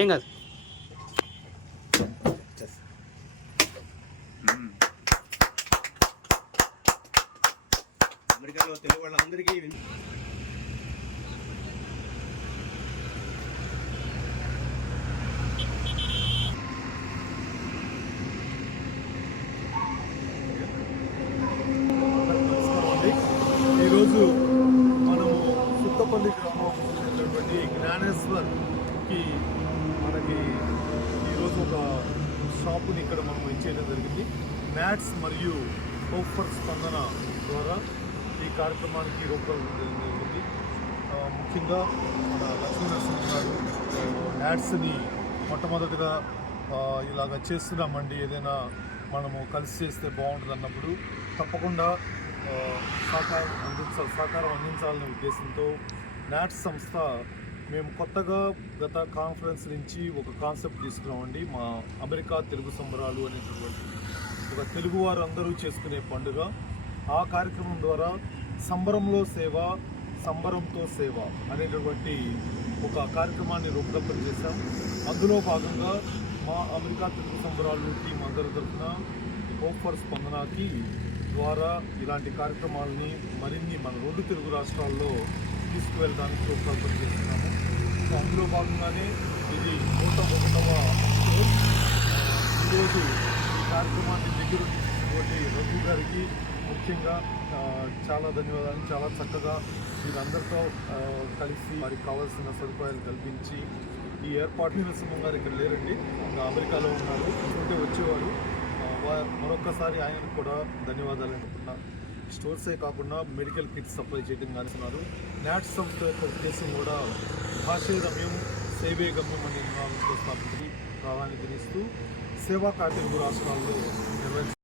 ఏం కాదు. అమెరికాలో తెలుగు వాళ్ళందరికీ ఈరోజు మనము సుత్తపల్లి గ్రామం ఉన్నటువంటి జ్ఞానేశ్వర్కి మనకి ఈరోజు ఒక షాపుని ఇక్కడ మనం ఇచ్చేయడం జరిగింది. మ్యాట్స్ మరియు హోపర్ స్పందన ద్వారా ఈ కార్యక్రమానికి రూపొందించడం జరిగింది. ముఖ్యంగా మన లక్ష్మీనరసింహ గారు మ్యాట్స్ని మొట్టమొదటిగా ఇలాగ చేస్తున్నామండి, ఏదైనా మనము కలిసి చేస్తే బాగుంటుంది అన్నప్పుడు తప్పకుండా సహకారం అందించాలనే ఉద్దేశంతో న్యాట్స్ సంస్థ మేము కొత్తగా గత కాన్ఫరెన్స్ నుంచి ఒక కాన్సెప్ట్ తీసుకున్నామండి. మా అమెరికా తెలుగు సంబరాలు అనేటటువంటి ఒక తెలుగువారు అందరూ చేసుకునే పండుగ. ఆ కార్యక్రమం ద్వారా సంబరంలో సేవ, సంబరంతో సేవ అనేటటువంటి ఒక కార్యక్రమాన్ని రూపకల్పన చేశాం. అందులో భాగంగా మా అమెరికా తెలుగు సంబరాలు టీం అందరి తరఫున హోపర్ స్పందనకి ద్వారా ఇలాంటి కార్యక్రమాలని మరిన్ని మన 2 తెలుగు రాష్ట్రాల్లో తీసుకువెళ్ళడానికి రూపకల్పన చేస్తున్నాము. సో అందులో భాగంగానే ఇది 101వ స్టోర్. ఈరోజు ఈ కార్యక్రమాన్ని దగ్గర రఘు గారికి ముఖ్యంగా చాలా ధన్యవాదాలు. చాలా చక్కగా వీరందరితో కలిసి వారికి కావాల్సిన సదుపాయాలు కల్పించి ఈ ఏర్పాటు నరసింహం గారు ఇక్కడ లేరండి, అమెరికాలో ఉన్నారు, ఉంటే వచ్చేవారు. మరొక్కసారి ఆయనకు కూడా ధన్యవాదాలు అనుకుంటున్నా. స్టోర్సే కాకుండా మెడికల్ కిట్స్ సప్లై చేయడం కానిస్తున్నారు. న్యాట్స్ సంస్థ యొక్క ఉద్దేశం కూడా భాషే రమ్యం సేవే గమ్యం అనే నినాదంతో స్థాపించి ప్రాధాన్యతనిస్తూ సేవా కార్యక్రమాలు రాష్ట్రాల్లో నిర్వహించారు.